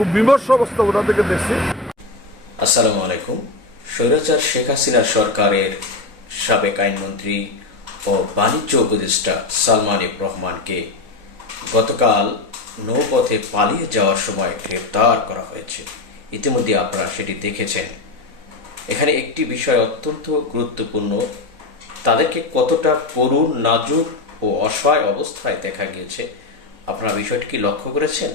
খুব বিমর্ষ অবস্থা ওনাদেরকে দেখছি। আসসালামু আলাইকুম। স্বৈরাচার শেখ হাসিনার সরকারের সাবেক আইনমন্ত্রী ও বাণিজ্য উপদেষ্টা সালমান এফ রহমানকে গতকাল নৌপথে পালিয়ে যাওয়ার সময় গ্রেপ্তার করা হয়েছে। ইতিমধ্যে আপনারা সেটি দেখেছেন। এখানে একটি বিষয় অত্যন্ত গুরুত্বপূর্ণ। তাদেরকে কতটা করুণ, নাজুক ও অসহায় অবস্থায় দেখা গিয়েছে, আপনারা বিষয়টি কি লক্ষ্য করেছেন?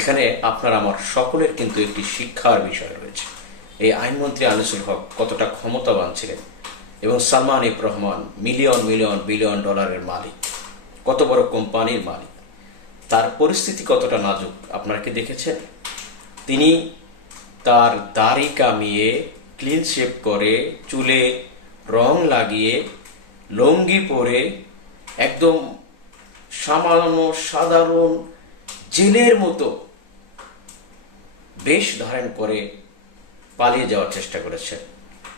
এখানে আপনার আমার সকলের কিন্তু একটি শিক্ষার বিষয় রয়েছে। এই আইনমন্ত্রী আনিসুল হক কতটা ক্ষমতাবান ছিলেন এবং Salman F Rahman million million billion ডলারের মালিক, কত বড় কোম্পানির মালিক, তার পরিস্থিতি কতটা নাজুক আপনারা কি দেখেছেন? তিনি তার দাড়ি কামিয়ে ক্লিন শেপ করে, চুলে রং লাগিয়ে, লঙ্গি পরে একদম সামান্য সাধারণ জেলের মতো বেশ ধারণ করে পালিয়ে যাওয়ার চেষ্টা করেছেন।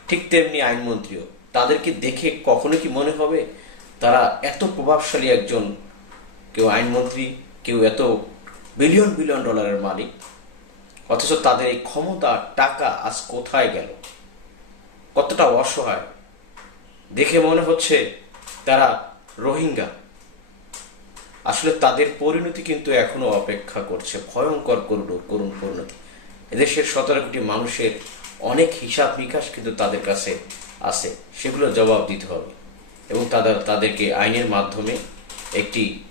ঠিক তেমনি আইনমন্ত্রীও। তাদেরকে দেখে কখনো কি মনে হবে তারা এত প্রভাবশালী একজন কেউ আইনমন্ত্রী, কেউ এত বিলিয়ন বিলিয়ন ডলারের মালিক? অথচ তাদের এই ক্ষমতা, টাকা আজ কোথায় গেল? কতটা অসহায়। দেখে মনে হচ্ছে তারা রোহিঙ্গা। আসলে তাদের পরিণতি কিন্তু এখনও অপেক্ষা করছে। ভয়ঙ্কর করুণ করুণ পরিণতি। এদেশের সতেরো কোটি মানুষের অনেক হিসাব নিকাশ কিন্তু তাদের কাছে আছে। সেগুলো জবাব দিতে হবে। এবং তাদের, তাদেরকে আইনের মাধ্যমে একটি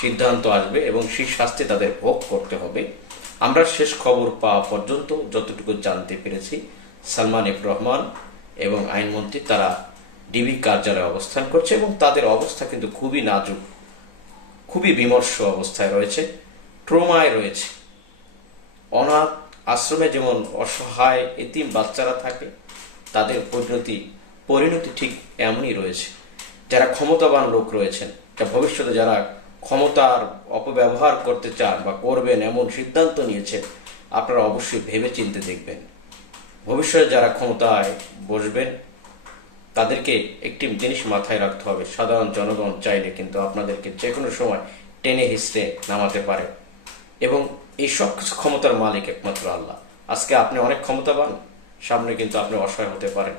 সিদ্ধান্ত আসবে এবং সেই শাস্তি তাদের ভোগ করতে হবে। আমরা শেষ খবর পাওয়া পর্যন্ত যতটুকু জানতে পেরেছি, সালমান এফ রহমান এবং আইনমন্ত্রী তারা ডিবি কার্যালয়ে অবস্থান করছে এবং তাদের অবস্থা কিন্তু খুবই নাজুক। খুবই বিমর্ষ অবস্থায় রয়েছে, ট্রোমায় রয়েছে। অনাথ আশ্রমে যেমন অসহায় এতিম বাচ্চারা থাকে, তাদের পরিণতি পরিণতি ঠিক এমনই রয়েছে। যারা ক্ষমতাবান লোক রয়েছেন, যা ভবিষ্যতে যারা ক্ষমতার অপব্যবহার করতে চান বা করবেন এমন সিদ্ধান্ত নিয়েছেন, আপনারা অবশ্যই ভেবে চিনতে দেখবেন। ভবিষ্যতে যারা ক্ষমতায় বসবেন তাদেরকে একটি জিনিস মাথায় রাখতে হবে। সাধারণ জনগণ চাইলে কিন্তু আপনাদেরকে যে কোনো সময় টেনে হিসড়ে নামাতে পারে। এবং এই সব ক্ষমতার মালিক একমাত্র আল্লাহ। আজকে আপনি অনেক ক্ষমতাবান, সামনে কিন্তু আপনি অসহায় হতে পারেন।